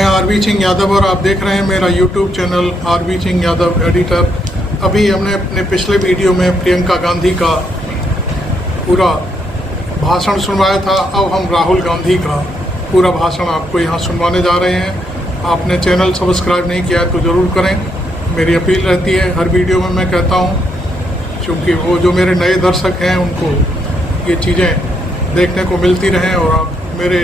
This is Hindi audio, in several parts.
मैं आरबी सिंह यादव और आप देख रहे हैं मेरा YouTube channel RB Singh Yadav editor. अभी हमने अपने पिछले वीडियो में प्रियंका गांधी का पूरा भाषण सुनवाया था। अब हम राहुल गांधी का पूरा भाषण आपको यहाँ सुनवाने जा रहे हैं। आपने चैनल सब्सक्राइब नहीं किया है तो ज़रूर करें, मेरी अपील रहती है। हर वीडियो में मैं कहता हूँ, क्योंकि वो जो मेरे नए दर्शक हैं उनको ये चीज़ें देखने को मिलती रहें, और आप मेरे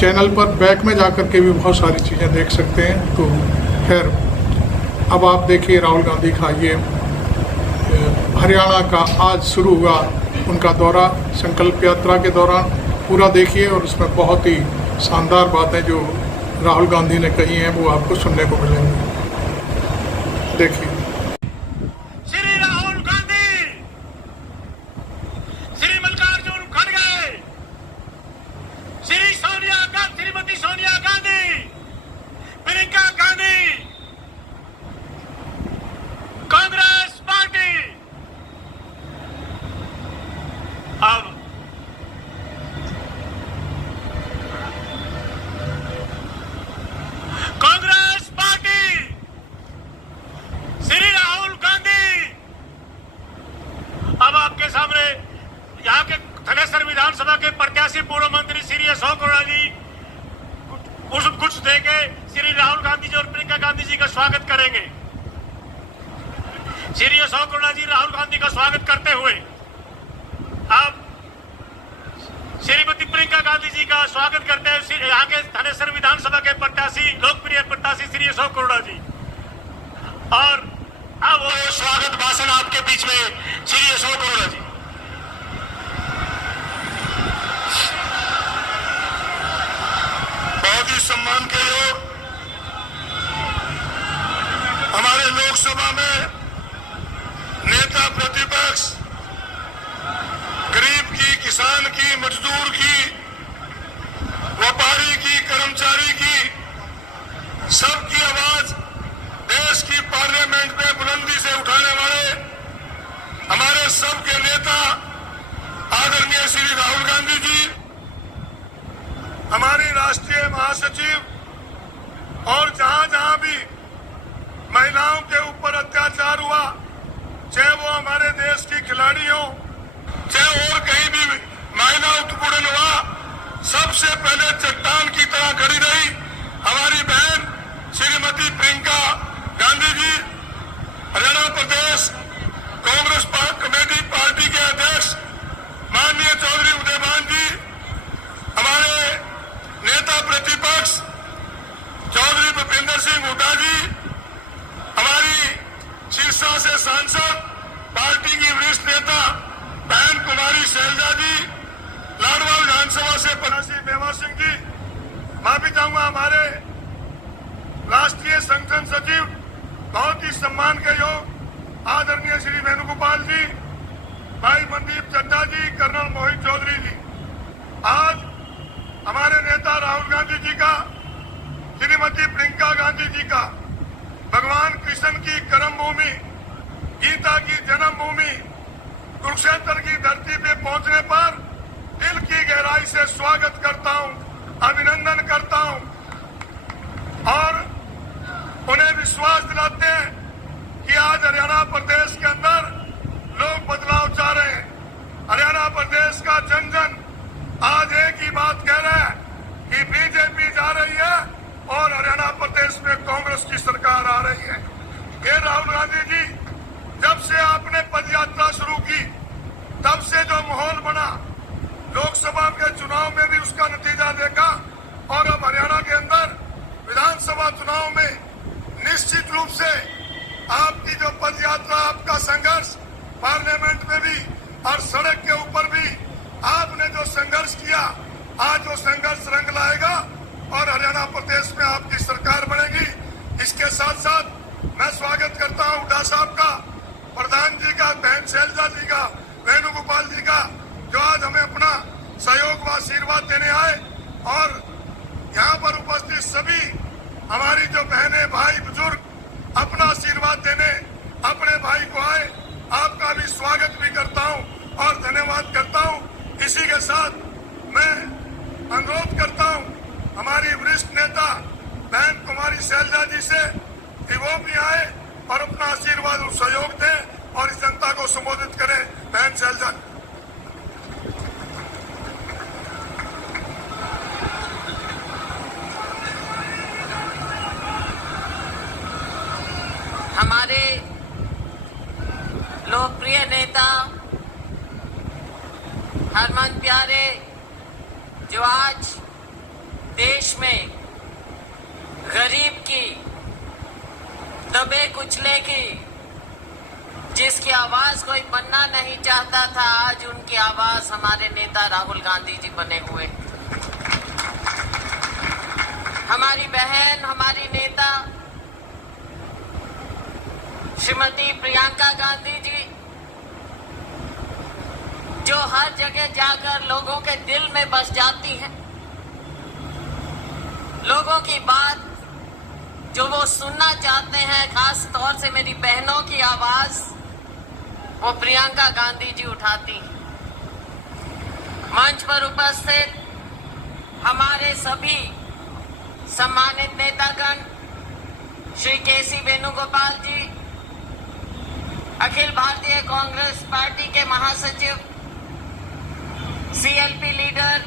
चैनल पर बैक में जाकर के भी बहुत सारी चीज़ें देख सकते हैं। तो खैर, अब आप देखिए राहुल गांधी का ये हरियाणा का आज शुरू हुआ उनका दौरा, संकल्प यात्रा के दौरान पूरा देखिए, और उसमें बहुत ही शानदार बातें जो राहुल गांधी ने कही हैं वो आपको सुनने को मिलेंगी। देखिए। श्री राहुल गांधी, श्री मल्लिकार्जुन खड़गे, श्री सोनिया गांधी, श्रीमती सोनिया गांधी, प्रियंका गांधी, कांग्रेस पार्टी अब कांग्रेस पार्टी श्री राहुल गांधी अब आपके सामने यहाँ के धनेसर विधानसभा के प्रत्याशी पूर्व मंत्री श्री अशोक अरोड़ा जी कुछ देके श्री राहुल गांधी जी और प्रियंका गांधी जी का स्वागत करेंगे। श्री अशोक अरोड़ा जी राहुल गांधी का स्वागत करते हुए अब श्रीमती प्रियंका गांधी जी का स्वागत करते हैं यहाँ के धनेसर विधानसभा के प्रत्याशी, लोकप्रिय प्रत्याशी श्री अशोक अरोड़ा जी। और अब वो स्वागत भाषण आपके बीच में श्री अशोक अरोड़ा जी। बहुत ही सम्मान के लोग हमारे लोकसभा में नेता प्रतिपक्ष, गरीब की, किसान की, मजदूर की, व्यापारी की, कर्मचारी की, सबकी आवाज देश की पार्लियामेंट में बुलंदी से उठाने वाले हमारे सबके नेता आदरणीय श्री राहुल गांधी जी, हमारी राष्ट्रीय महासचिव, और जहां जहां भी महिलाओं के ऊपर अत्याचार हुआ, चाहे वो हमारे देश की खिलाड़ी हो, चाहे और कहीं भी महिला उत्पीड़न हुआ, सबसे पहले चट्टान की तरह खड़ी रही हमारी बहन श्रीमती प्रियंका गांधी जी। हरियाणा प्रदेश कांग्रेस कमेटी पार्टी के अध्यक्ष माननीय चौधरी उदयभान जी, हमारे नेता प्रतिपक्ष चौधरी भूपेंद्र सिंह हुड्डा जी, हमारी सिरसा से सांसद पार्टी की वरिष्ठ नेता बहन कुमारी शैलजा जी, लाडवा विधानसभा से प्रत्याशी मेवा सिंह जी, माफी चाहूंगा हमारे राष्ट्रीय संगठन सचिव बहुत ही सम्मान के योग आदरणीय श्री वेणुगोपाल जी, भाई मनदीप चड्डा जी, कर्नल मोहित चौधरी जी। आज हमारे नेता राहुल गांधी जी का, श्रीमती प्रियंका गांधी जी का भगवान कृष्ण की कर्मभूमि, गीता की जन्मभूमि कुरुक्षेत्र की धरती पे पहुंचने पर दिल की गहराई से स्वागत करता हूं, अभिनंदन करता हूं, और उन्हें विश्वास दिलाते हैं कि आज हरियाणा प्रदेश के अंदर लोग बदलाव चाह रहे हैं। हरियाणा प्रदेश का जन जन आज एक ही बात कह रहा है कि बीजेपी जा रही है और हरियाणा प्रदेश में कांग्रेस की सरकार आ रही है। ये राहुल गांधी जी, जब से आपने पदयात्रा शुरू की तब से जो माहौल बना, लोकसभा के चुनाव में भी उसका नतीजा देखा, और अब हरियाणा के अंदर विधानसभा चुनाव में निश्चित रूप से आपकी जो पदयात्रा, आपका संघर्ष पार्लियामेंट में भी और सड़क के ऊपर भी आपने जो संघर्ष किया, आज वो संघर्ष रंग लाएगा और हरियाणा प्रदेश में आपकी सरकार बनेगी। इसके साथ साथ मैं स्वागत करता हूं हुड्डा साहब का, प्रधान जी का, बहन शैलजा जी का, वेणुगोपाल जी का, जो आज हमें अपना सहयोग व आशीर्वाद देने आए, और यहाँ पर उपस्थित सभी हमारी जो बहनें, भाई, बुजुर्ग अपना आशीर्वाद देने अपने भाई को आए, आपका भी स्वागत भी करता हूँ और धन्यवाद करता हूँ। इसी के साथ मैं अनुरोध करता हूँ हमारी वरिष्ठ नेता बहन कुमारी शैलजा जी से कि वो भी आए और अपना आशीर्वाद और सहयोग दें और इस जनता को संबोधित करें। बहन शैलजा। हमारे लोकप्रिय नेता हरमन प्यारे जो आज देश में गरीब की दबे कुचले की जिसकी आवाज कोई बनना नहीं चाहता था, आज उनकी आवाज हमारे नेता राहुल गांधी जी बने हुए। हमारी बहन, हमारी नेता श्रीमती प्रियंका गांधी जी जो हर जगह जाकर लोगों के दिल में बस जाती हैं, लोगों की बात जो वो सुनना चाहते हैं, खास तौर से मेरी बहनों की आवाज वो प्रियंका गांधी जी उठाती हैं। मंच पर उपस्थित हमारे सभी सम्मानित नेतागण, श्री केसी वेणुगोपाल जी, अखिल भारतीय कांग्रेस पार्टी के महासचिव, सीएलपी लीडर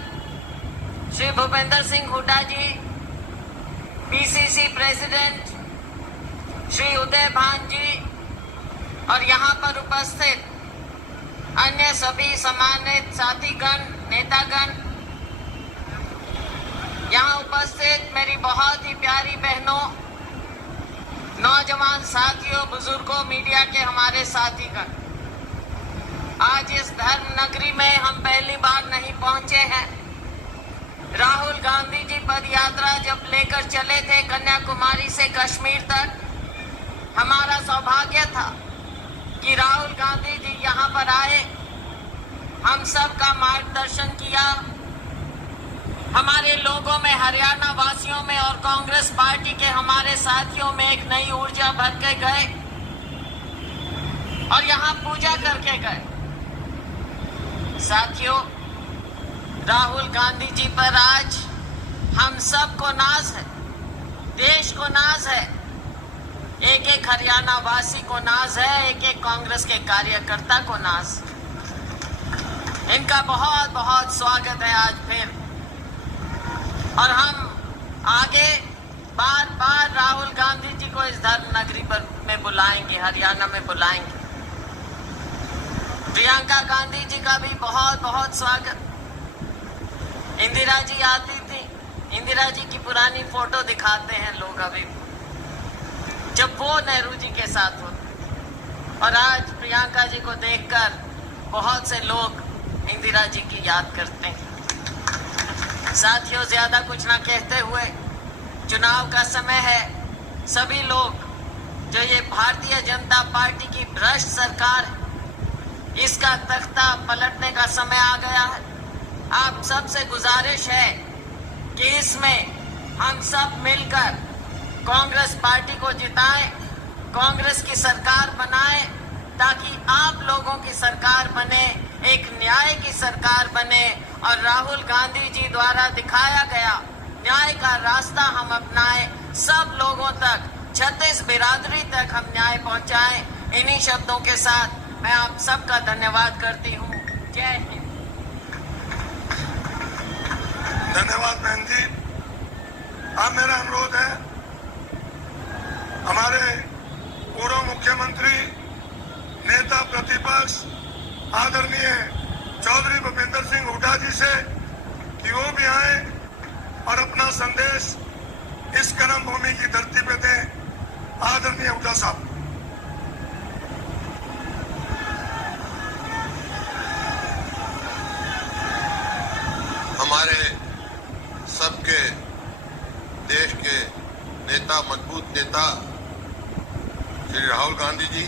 श्री भूपेंद्र सिंह हुड्डा जी, पीसीसी प्रेसिडेंट श्री उदय भान जी और यहाँ पर उपस्थित अन्य सभी सम्मानित साथीगण, नेतागण, यहाँ उपस्थित मेरी बहुत ही प्यारी बहनों, नौजवान साथियों, बुजुर्गों, मीडिया के हमारे साथीगण, आज इस धर्म नगरी में हम पहली बार नहीं पहुंचे हैं। राहुल गांधी जी पद यात्रा जब लेकर चले थे कन्याकुमारी से कश्मीर तक, हमारा सौभाग्य था कि राहुल गांधी जी यहाँ पर आए, हम सब का मार्गदर्शन किया, हमारे लोगों में, हरियाणा वासियों में और कांग्रेस पार्टी के हमारे साथियों में एक नई ऊर्जा भर के गए और यहाँ पूजा करके गए। साथियों, राहुल गांधी जी पर आज हम सब को नाज है, देश को नाज है, एक एक हरियाणा वासी को नाज है, एक एक कांग्रेस के कार्यकर्ता को नाज। इनका बहुत बहुत स्वागत है आज फिर, और हम आगे बार बार राहुल गांधी जी को इस धर्म नगरी पर में बुलाएंगे, हरियाणा में बुलाएंगे। प्रियंका गांधी जी का भी बहुत बहुत स्वागत। इंदिरा जी आती थी, इंदिरा जी की पुरानी फोटो दिखाते हैं लोग अभी, जब वो नेहरू जी के साथ होते, और आज प्रियंका जी को देखकर बहुत से लोग इंदिरा जी की याद करते हैं। साथियों, ज्यादा कुछ ना कहते हुए, चुनाव का समय है, सभी लोग जो ये भारतीय जनता पार्टी की भ्रष्ट सरकार है, इसका तख्ता पलटने का समय आ गया है। आप सबसे गुजारिश है कि इसमें हम सब मिलकर कांग्रेस पार्टी को जिताएं, कांग्रेस की सरकार बनाएं, ताकि आप लोगों की सरकार बने, एक न्याय की सरकार बने और राहुल गांधी जी द्वारा दिखाया गया न्याय का रास्ता हम अपनाएं, सब लोगों तक, 36 बिरादरी तक हम न्याय पहुंचाएं। इन्हीं शब्दों के साथ मैं आप सबका धन्यवाद करती हूँ। जय हिंद। धन्यवाद बहन जी। अब मेरा अनुरोध है, हमारे पूर्व मुख्यमंत्री, नेता प्रतिपक्ष आदरणीय चौधरी भूपेंद्र सिंह हुड्डा जी से कि वो भी आए और अपना संदेश इस कर्म भूमि की धरती पे दें। आदरणीय हुड्डा साहब। हमारे सबके देश के नेता, मजबूत नेता श्री राहुल गांधी जी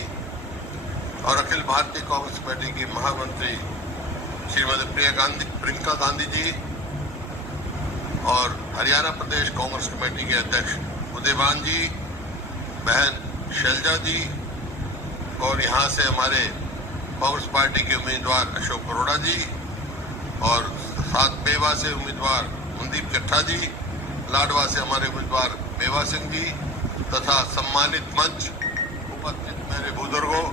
और अखिल भारतीय कांग्रेस पार्टी की महामंत्री श्रीमती प्रियंका गांधी जी और हरियाणा प्रदेश कांग्रेस कमेटी के अध्यक्ष उदय भान जी, बहन शैलजा जी, और यहाँ से हमारे कांग्रेस पार्टी के उम्मीदवार अशोक अरोड़ा जी और साथ पेवा से उम्मीदवार मनदीप चट्टा जी, लाडवा से हमारे उम्मीदवार मेवा सिंह जी तथा सम्मानित मंच उपस्थित मेरे बुजुर्गों,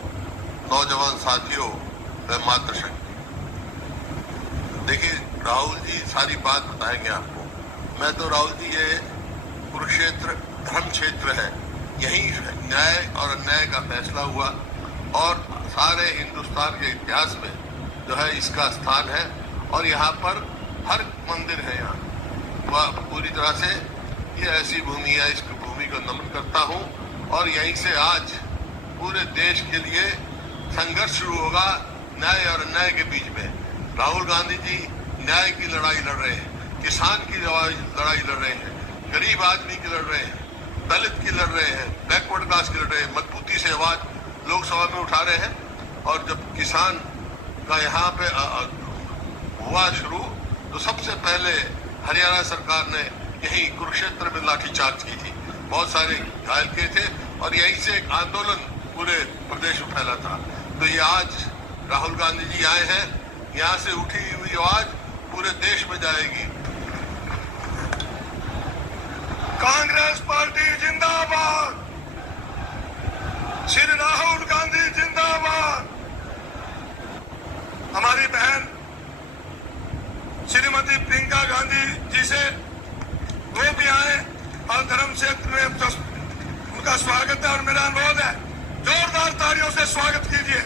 नौजवान साथियों व मातृशक्ति। देखिए, राहुल जी सारी बात बताएंगे आपको। मैं तो राहुल जी, ये कुरुक्षेत्र धर्म क्षेत्र है, यही न्याय और अन्याय का फैसला हुआ और सारे हिंदुस्तान के इतिहास में जो है इसका स्थान है और यहाँ पर हर मंदिर है। यहाँ वह पूरी तरह से ये ऐसी भूमि है, इस भूमि को नमन करता हूँ और यहीं से आज पूरे देश के लिए संघर्ष शुरू होगा न्याय और अन्याय के बीच में। राहुल गांधी जी न्याय की लड़ाई लड़ रहे हैं, किसान की लड़ाई लड़ रहे हैं, गरीब आदमी की लड़ रहे हैं, दलित की लड़ रहे हैं, बैकवर्ड क्लास की लड़ रहे हैं, मजबूती से आवाज लोकसभा में उठा रहे हैं। और जब किसान का यहाँ पे हुआ शुरू, तो सबसे पहले हरियाणा सरकार ने यही कुरुक्षेत्र में लाठीचार्ज की थी, बहुत सारे घायल किए थे और यहीं से एक आंदोलन पूरे प्रदेश में फैला था। तो ये आज राहुल गांधी जी आए हैं, यहाँ से उठी हुई आवाज पूरे देश में जाएगी। कांग्रेस पार्टी जिंदाबाद, श्री राहुल गांधी जिंदाबाद। हमारी बहन श्रीमती प्रियंका गांधी जी से वो भी आए और धर्म क्षेत्र में उनका स्वागत है और मेरा अनुरोध है, जोरदार तालियों से स्वागत कीजिए,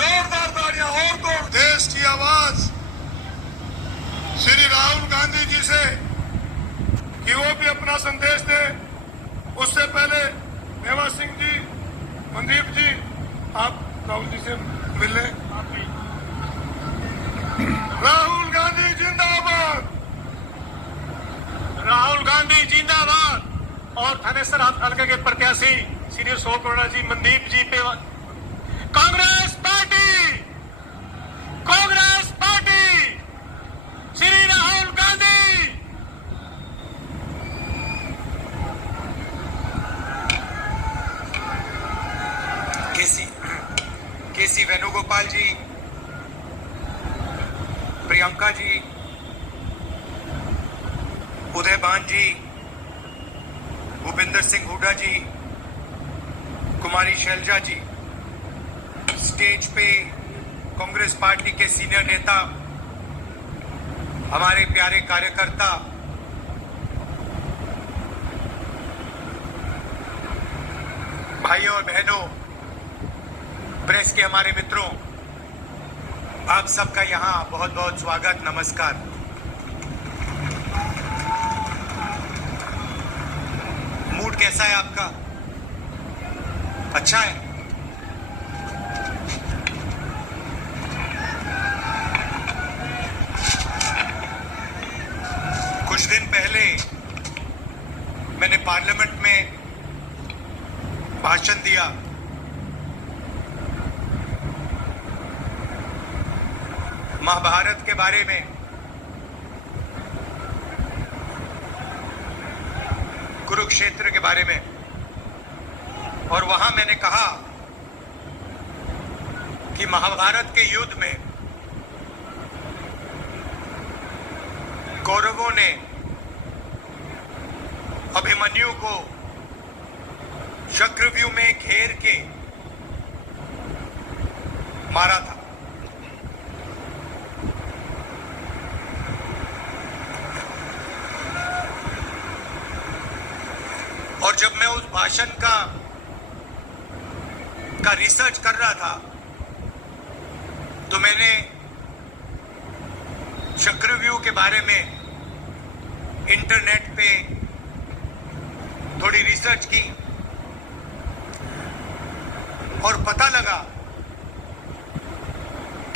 जोरदार तालियां और तो देश की आवाज श्री राहुल गांधी जी से कि वो भी अपना संदेश दे। उससे पहले मेवा सिंह जी, मनदीप जी, आप राहुल जी से मिल लें। राहुल गांधी जिंदाबाद, राहुल गांधी जिंदाबाद। और थानेसर हल्के के प्रत्याशी श्री अशोक अरोड़ा जी, मनदीप जी पे कांग्रेस पार्टी, कांग्रेस पार्टी, श्री राहुल गांधी। केसी वेणुगोपाल जी, प्रियंका जी, उदयभान जी, भूपेंद्र सिंह हुड्डा जी, कुमारी शैलजा जी, स्टेज पे कांग्रेस पार्टी के सीनियर नेता, हमारे प्यारे कार्यकर्ता, भाइयों और बहनों, प्रेस के हमारे मित्रों, आप सबका यहाँ बहुत बहुत स्वागत, नमस्कार। मूड कैसा है आपका? अच्छा है? कुछ दिन पहले मैंने पार्लियामेंट में भाषण दिया। महाभारत के बारे में, कुरुक्षेत्र के बारे में, और वहां मैंने कहा कि महाभारत के युद्ध में कौरवों ने अभिमन्यु को चक्रव्यूह में घेर के मारा था। और जब मैं उस भाषण का रिसर्च कर रहा था, तो मैंने चक्रव्यूह के बारे में इंटरनेट पे थोड़ी रिसर्च की और पता लगा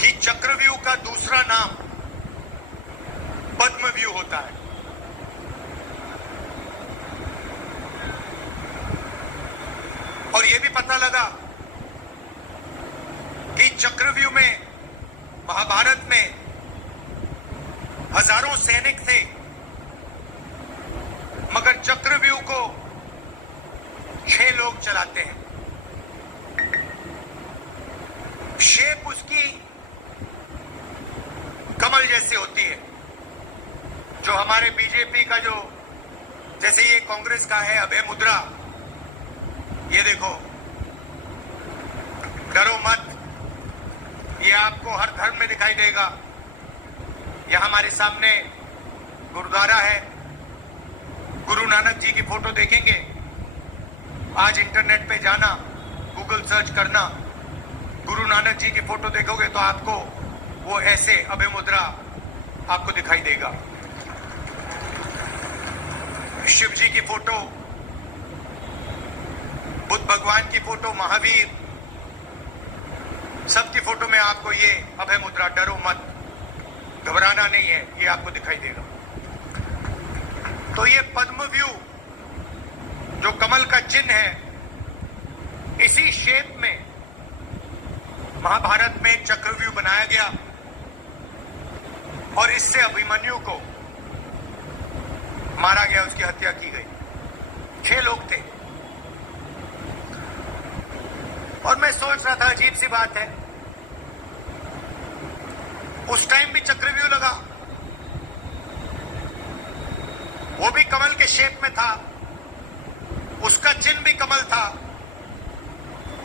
कि चक्रव्यूह का दूसरा नाम पद्मव्यूह होता है। और यह भी पता लगा कि चक्रव्यूह में महाभारत में हजारों सैनिक थे, मगर चक्रव्यूह को 6 लोग चलाते हैं। शेप उसकी कमल जैसी होती है, जो हमारे बीजेपी का जो जैसे ये कांग्रेस का है अभय मुद्रा, ये देखो, डरो मत, ये आपको हर धर्म में दिखाई देगा। यह हमारे सामने गुरुद्वारा है, गुरु नानक जी की फोटो देखेंगे। आज इंटरनेट पे जाना, गूगल सर्च करना, गुरु नानक जी की फोटो देखोगे तो आपको वो ऐसे अभय मुद्रा आपको दिखाई देगा। शिव जी की फोटो, बुद्ध भगवान की फोटो, महावीर, सबकी फोटो में आपको ये अभय मुद्रा, डरो मत, घबराना नहीं है, ये आपको दिखाई देगा। तो ये पद्म व्यू जो कमल का चिन्ह है, इसी शेप में महाभारत में चक्रव्यूह बनाया गया और इससे अभिमन्यु को मारा गया, उसकी हत्या की गई। 6 लोग थे और मैं सोच रहा था अजीब सी बात है, उस टाइम भी चक्रव्यूह लगा, वो भी कमल के शेप में था, उसका चिन्ह भी कमल था,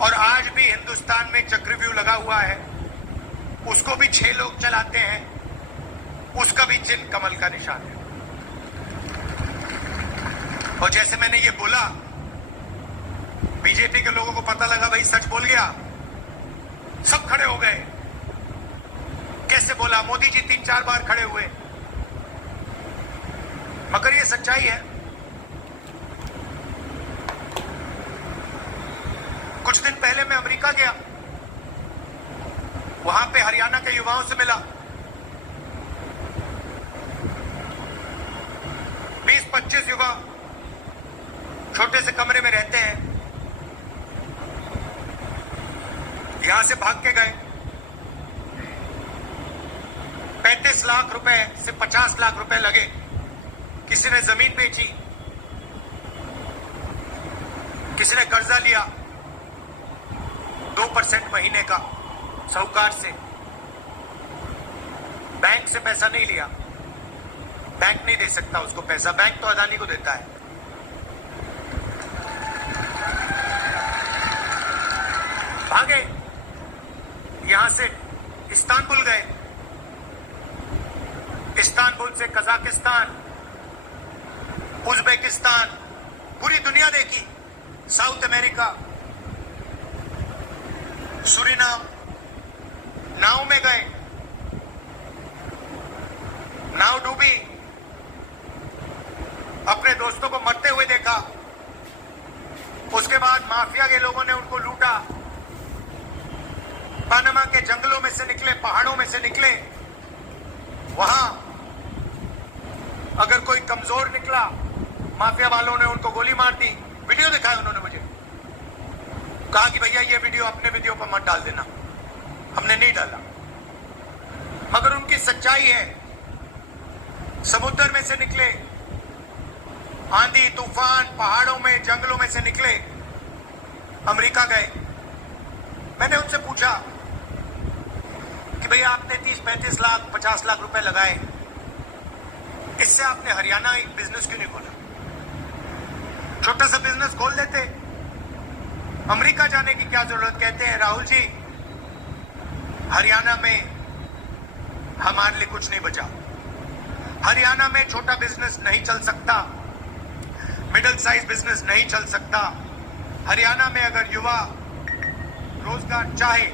और आज भी हिंदुस्तान में चक्रव्यूह लगा हुआ है, उसको भी 6 लोग चलाते हैं, उसका भी चिन्ह कमल का निशान है। और जैसे मैंने ये बोला, बीजेपी के लोगों को पता लगा भाई सच बोल गया, सब खड़े हो गए। कैसे बोला? मोदी जी 3-4 बार खड़े हुए, मगर ये सच्चाई है। कुछ दिन पहले मैं अमेरिका गया, वहां पे हरियाणा के युवाओं से मिला। 20-25 युवा छोटे से कमरे में रहते हैं, यहां से भाग के गए। 35 लाख रुपए से 50 लाख रुपए लगे। किसी ने जमीन बेची, किसी ने कर्जा लिया 2% महीने का साहूकार से। बैंक से पैसा नहीं लिया, बैंक नहीं दे सकता उसको पैसा, बैंक तो अदानी को देता है। भागे, यहां से इस्तांबुल गए, इस्तांबुल से कजाकिस्तान, उज्बेकिस्तान, पूरी दुनिया देखी, साउथ अमेरिका, सूरीनाम, नाव में गए, नाव डूबी, अपने दोस्तों को मरते हुए देखा। उसके बाद माफिया के लोगों ने उनको लूटा, पनामा के जंगलों में से निकले, पहाड़ों में से निकले। वहां अगर कोई कमजोर निकला, माफिया वालों ने उनको गोली मार दी। वीडियो दिखाया उन्होंने मुझे, कहा कि भैया ये वीडियो अपने वीडियो पर मत डाल देना। हमने नहीं डाला, मगर उनकी सच्चाई है। समुद्र में से निकले, आंधी तूफान, पहाड़ों में, जंगलों में से निकले, अमेरिका गए। मैंने उनसे पूछा कि भैया आपने 30-35 लाख 50 लाख रुपए लगाए, इससे आपने हरियाणा एक बिजनेस क्यों नहीं खोला? छोटा सा बिजनेस खोल लेते, अमेरिका जाने की क्या जरूरत? कहते हैं राहुल जी, हरियाणा में हमारे लिए कुछ नहीं बचा। हरियाणा में छोटा बिजनेस नहीं चल सकता, मिडिल साइज बिजनेस नहीं चल सकता। हरियाणा में अगर युवा रोजगार चाहे,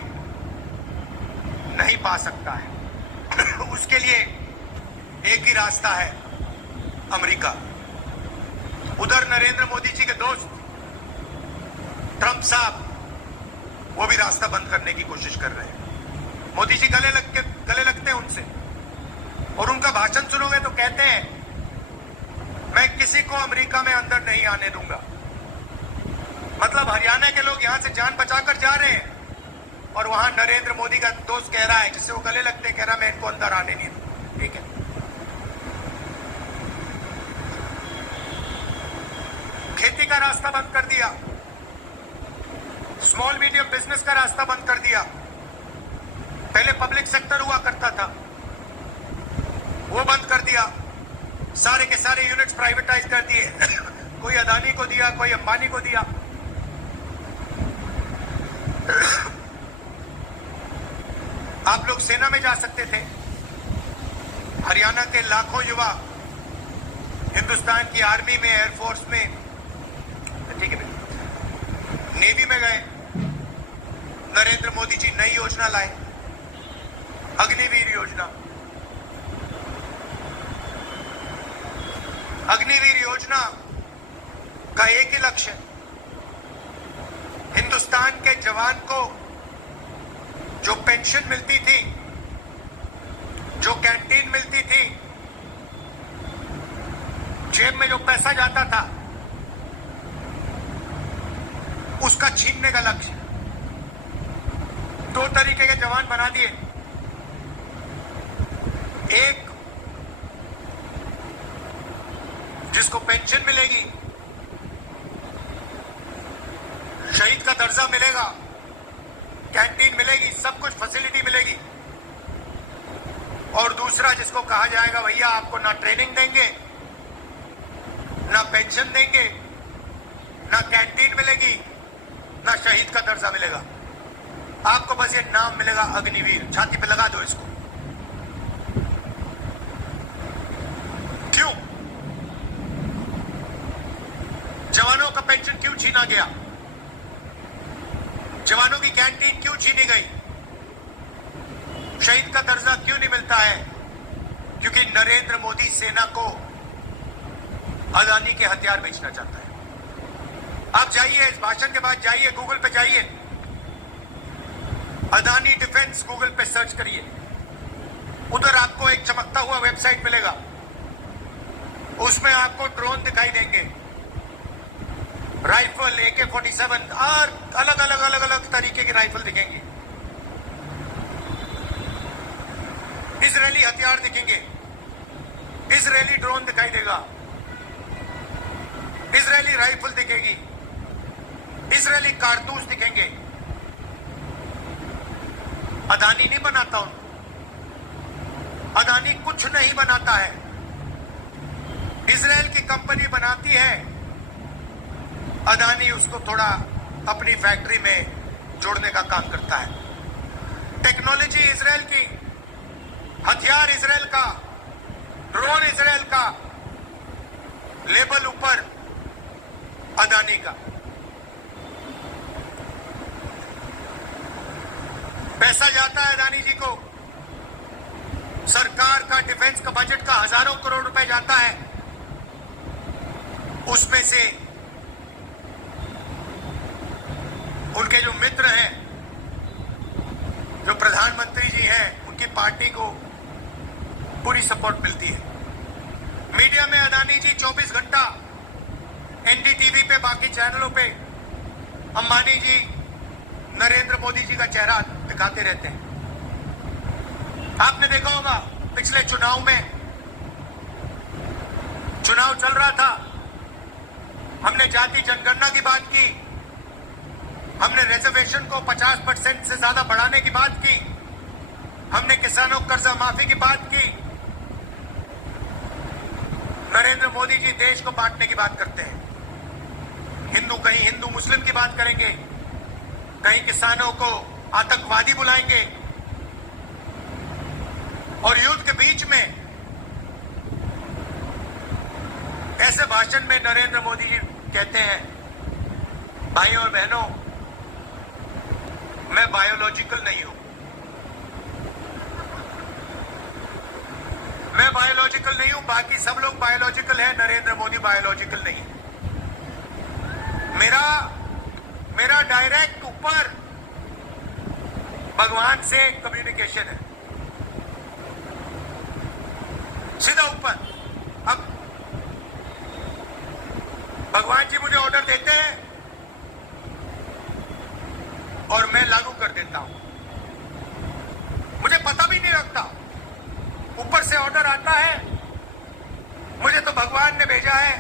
नहीं पा सकता है। उसके लिए एक ही रास्ता है, अमेरिका। उधर नरेंद्र मोदी जी के दोस्त ट्रंप साहब, वो भी रास्ता बंद करने की कोशिश कर रहे हैं। मोदी जी गले लगते हैं उनसे, और उनका भाषण सुनोगे तो कहते हैं मैं किसी को अमेरिका में अंदर नहीं आने दूंगा। मतलब हरियाणा के लोग यहां से जान बचाकर जा रहे हैं, और वहां नरेंद्र मोदी का दोस्त कह रहा है, जिससे वो गले लगते हैं, कह रहा मैं इनको अंदर आने नहीं दूंगा। ठीक है, खेती का रास्ता बंद कर दिया, स्मॉल मीडियम बिजनेस का रास्ता बंद कर दिया। पहले पब्लिक सेक्टर हुआ करता था, वो बंद कर दिया। सारे के सारे यूनिट्स प्राइवेटाइज कर दिए। कोई अदानी को दिया, कोई अंबानी को दिया। आप लोग सेना में जा सकते थे। हरियाणा के लाखों युवा हिंदुस्तान की आर्मी में, एयरफोर्स में, ठीक है, नेवी में गए। नरेंद्र मोदी जी नई योजना लाए, अग्निवीर योजना। अग्निवीर योजना का एक ही लक्ष्य, हिंदुस्तान के जवान को जो पेंशन मिलती थी, जो कैंटीन मिलती थी, जेब में जो पैसा जाता था, उसका छीनने का लक्ष्य। 2 तरीके के जवान बना दिए। एक जिसको पेंशन मिलेगी, शहीद का दर्जा मिलेगा, कैंटीन मिलेगी, सब कुछ फैसिलिटी मिलेगी। और दूसरा जिसको कहा जाएगा भैया आपको ना ट्रेनिंग देंगे, ना पेंशन देंगे, ना कैंटीन मिलेगी, ना शहीद का दर्जा मिलेगा, आपको बस ये नाम मिलेगा अग्निवीर। छाती पे लगा दो इसको। क्यों? जवानों का पेंशन क्यों छीना गया? जवानों की कैंटीन क्यों छीनी गई? शहीद का दर्जा क्यों नहीं मिलता है? क्योंकि नरेंद्र मोदी सेना को अदानी के हथियार बेचना चाहता है। आप जाइए, इस भाषण के बाद जाइए, गूगल पे जाइए, अदानी डिफेंस गूगल पे सर्च करिए, उधर आपको एक चमकता हुआ वेबसाइट मिलेगा। उसमें आपको ड्रोन दिखाई देंगे, राइफल, AK-47 और अलग अलग तरीके की राइफल दिखेंगी, इजरायली हथियार दिखेंगे, इजरायली ड्रोन दिखाई देगा, इजरायली राइफल दिखेगी, इजरायली कारतूस दिखेंगे। अदानी नहीं बनाता उनको, अदानी कुछ नहीं बनाता है, इजराइल की कंपनी बनाती है। अदानी उसको थोड़ा अपनी फैक्ट्री में जोड़ने का काम करता है। टेक्नोलॉजी इजराइल की, हथियार इजराइल का, ड्रोन इजराइल का, लेबल ऊपर अदानी का। पैसा जाता है अदानी जी को, सरकार का डिफेंस का बजट का हजारों करोड़ रुपए जाता है, उसमें से उनके जो मित्र हैं, जो प्रधानमंत्री जी हैं, उनकी पार्टी को पूरी सपोर्ट मिलती है। मीडिया में अदानी जी 24 घंटा NDTV पे, बाकी चैनलों पे अंबानी जी नरेंद्र मोदी जी का चेहरा दिखाते रहते हैं। आपने देखा होगा पिछले चुनाव में, चुनाव चल रहा था, हमने जाति जनगणना की बात की, हमने रिजर्वेशन को 50% से ज्यादा बढ़ाने की बात की, हमने किसानों कर्जा माफी की बात की। नरेंद्र मोदी जी देश को बांटने की बात करते हैं। हिंदू कहीं हिंदू मुस्लिम की बात करेंगे, कहीं किसानों को आतंकवादी बुलाएंगे, और युद्ध के बीच में ऐसे भाषण में नरेंद्र मोदी जी कहते हैं, भाइयों और बहनों, मैं बायोलॉजिकल नहीं हूं, मैं बायोलॉजिकल नहीं हूं, बाकी सब लोग बायोलॉजिकल है, नरेंद्र मोदी बायोलॉजिकल नहीं है। मेरा डायरेक्ट ऊपर भगवान से कम्युनिकेशन है, सीधा ऊपर। अब भगवान जी मुझे ऑर्डर देते हैं और मैं लागू कर देता हूं, मुझे पता भी नहीं लगता, ऊपर से ऑर्डर आता है, मुझे तो भगवान ने भेजा है,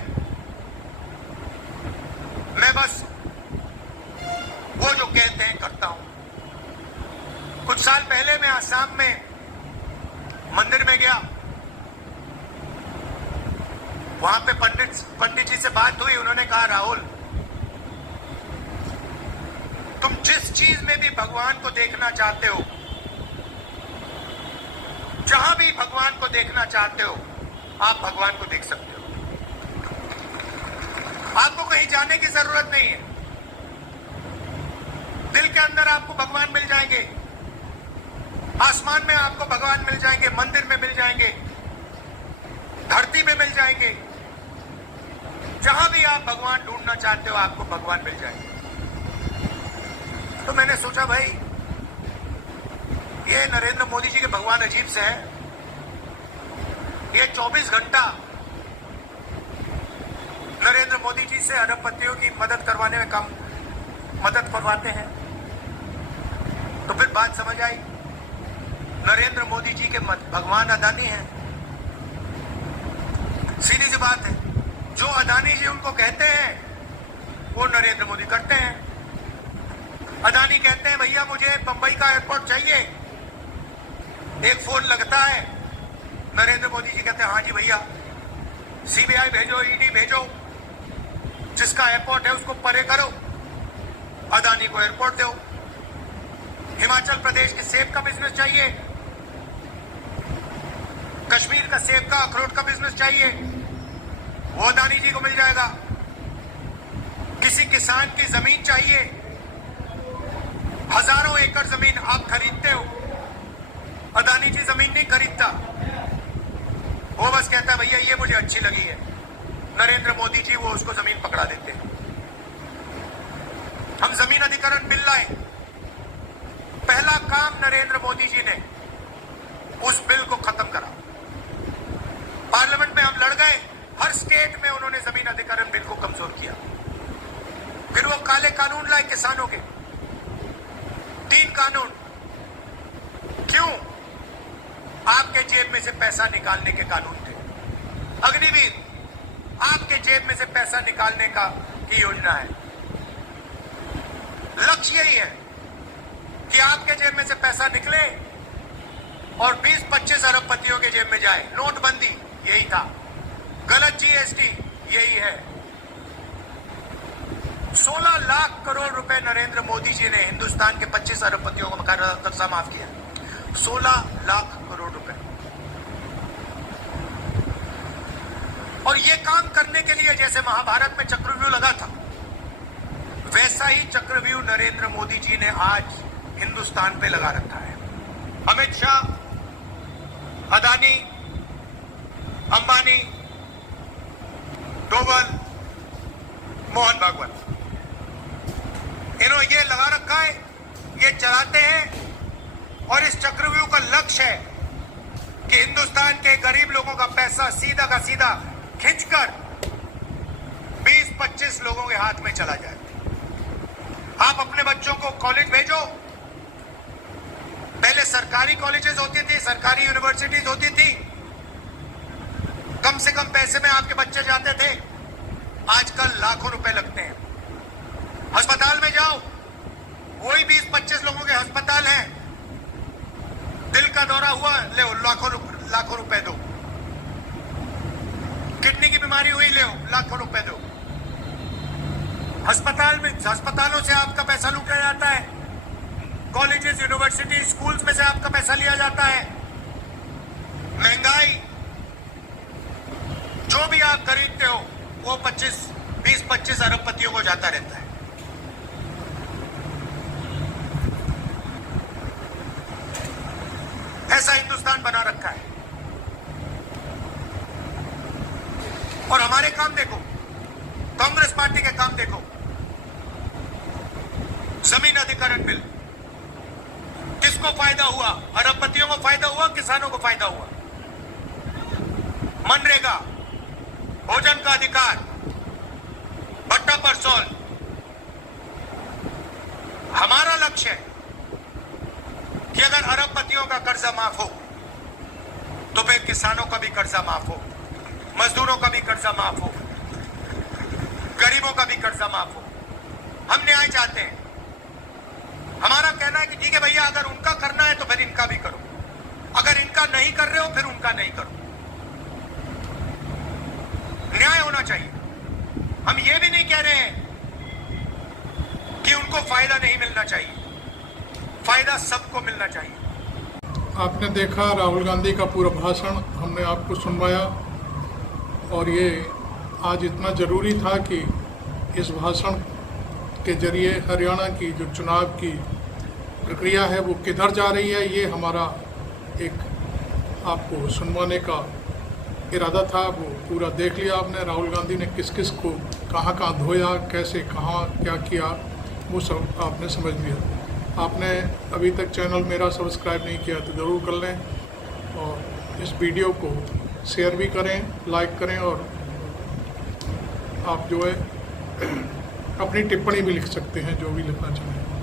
मैं बस वो जो कहते हैं करता हूं। कुछ साल पहले मैं आसाम में मंदिर में गया, वहां पे पंडित जी से बात हुई, उन्होंने कहा राहुल, तुम जिस चीज में भी भगवान को देखना चाहते हो, जहां भी भगवान को देखना चाहते हो, आप भगवान को देख सकते हो। आपको कहीं जाने की जरूरत नहीं है। दिल के अंदर आपको भगवान मिल जाएंगे, आसमान में आपको भगवान मिल जाएंगे, मंदिर में मिल जाएंगे, धरती में मिल जाएंगे। जहां भी आप भगवान ढूंढना चाहते हो, आपको भगवान मिल जाएंगे। तो मैंने सोचा भाई, ये नरेंद्र मोदी जी के भगवान अजीब से हैं। ये 24 घंटा नरेंद्र मोदी जी से अरबपतियों की मदद करवाने में मदद करवाते हैं। तो फिर बात समझ आई, नरेंद्र मोदी जी के भगवान अदानी हैं। सीधी सी बात है, जो अदानी जी उनको कहते हैं वो नरेंद्र मोदी करते हैं। अदानी कहते हैं भैया मुझे बंबई का एयरपोर्ट चाहिए, एक फोन लगता है, नरेंद्र मोदी जी कहते हैं हाँ जी भैया, सीबीआई भेजो, ईडी भेजो, जिसका एयरपोर्ट है उसको परे करो, अदानी को एयरपोर्ट दो। हिमाचल प्रदेश के सेब का बिजनेस चाहिए, कश्मीर का सेब का अखरोट का बिजनेस चाहिए, वो अदानी जी को मिल जाएगा। किसी किसान की जमीन चाहिए, हजारों एकड़ जमीन आप खरीदते हो, अदानी जी जमीन नहीं खरीदता, वो बस कहता है भैया ये मुझे अच्छी लगी है, नरेंद्र मोदी जी वो उसको जमीन पकड़ा देते हैं। हम जमीन अधिग्रहण बिल लाए, पहला काम नरेंद्र मोदी जी ने उस बिल को खत्म करा। पार्लियामेंट में हम लड़ गए, हर स्टेट में उन्होंने जमीन अधिग्रहण बिल को कमजोर किया। फिर वो काले कानून लाए किसानों के, 3 कानून। क्यों? आपके जेब में से पैसा निकालने के कानून थे। अग्निवीर, आपके जेब में से पैसा निकालने की योजना है। लक्ष्य यही है कि आपके जेब में से पैसा निकले और 20-25 अरबपतियों के जेब में जाए। नोटबंदी यही था, गलत जीएसटी यही है। 16 लाख करोड़ रुपए नरेंद्र मोदी जी ने हिंदुस्तान के 25 अरबपतियों को कर्जा माफ किया। 16 लाख करोड़ रुपए। और ये काम करने के लिए जैसे महाभारत में चक्रव्यूह लगा था, वैसा ही चक्रव्यूह नरेंद्र मोदी जी ने आज हिंदुस्तान पे लगा रखा है। अमित शाह, अदानी, अंबानी, डोवल, मोहन भागवत, इन्होंने ये लगा रखा है, ये चलाते हैं। और इस चक्रव्यूह का लक्ष्य है कि हिंदुस्तान के गरीब लोगों का पैसा सीधा का सीधा खींचकर 20-25 लोगों के हाथ में चला जाए। आप अपने बच्चों को कॉलेज भेजो, पहले सरकारी कॉलेजेस होती थी, सरकारी यूनिवर्सिटीज होती थी, कम से कम पैसे में आपके बच्चे जाते थे। आजकल लाखों रुपए लगते हैं। अस्पताल में जाओ, वही 20-25 लोगों के अस्पताल हैं, दिल का दौरा हुआ, ले लाखों रुपए दो, किडनी की बीमारी हुई, ले लाखों रुपए दो। अस्पतालों से आपका पैसा लूटा जाता है, कॉलेजेस, यूनिवर्सिटी, स्कूल्स में से आपका पैसा लिया जाता है। महंगाई, जो भी आप खरीदते हो वो 20-25 अरबपतियों को जाता रहता है। ऐसा हिंदुस्तान बना रखा है। और हमारे काम देखो, कांग्रेस पार्टी के काम देखो। जमीन अधिग्रहण बिल, किसको फायदा हुआ? अरबपतियों को फायदा हुआ, किसानों को फायदा हुआ। मनरेगा, भोजन का अधिकार, भट्टा पर सोल। हमारा लक्ष्य है कि अगर अरबपतियों का कर्जा माफ हो तो फिर किसानों का भी कर्जा माफ हो, मजदूरों का भी कर्जा माफ हो, गरीबों का भी कर्जा माफ हो। हम न्याय चाहते हैं। हमारा कहना है कि ठीक है भैया, अगर उनका करना है तो फिर इनका भी करो, अगर इनका नहीं कर रहे हो फिर उनका नहीं करो। न्याय होना चाहिए। हम ये भी नहीं कह रहे हैं कि उनको फायदा नहीं मिलना चाहिए, फायदा सबको मिलना चाहिए। आपने देखा राहुल गांधी का पूरा भाषण, हमने आपको सुनवाया और ये आज इतना ज़रूरी था कि इस भाषण के जरिए हरियाणा की जो चुनाव की प्रक्रिया है वो किधर जा रही है, ये हमारा एक आपको सुनवाने का इरादा था। वो पूरा देख लिया आपने, राहुल गांधी ने किस किस को कहाँ कहाँ धोया, कैसे कहाँ क्या किया, वो सब आपने समझ लिया। आपने अभी तक चैनल मेरा सब्सक्राइब नहीं किया तो ज़रूर कर लें और इस वीडियो को शेयर भी करें, लाइक करें और आप जो है अपनी टिप्पणी भी लिख सकते हैं, जो भी लिखना चाहें।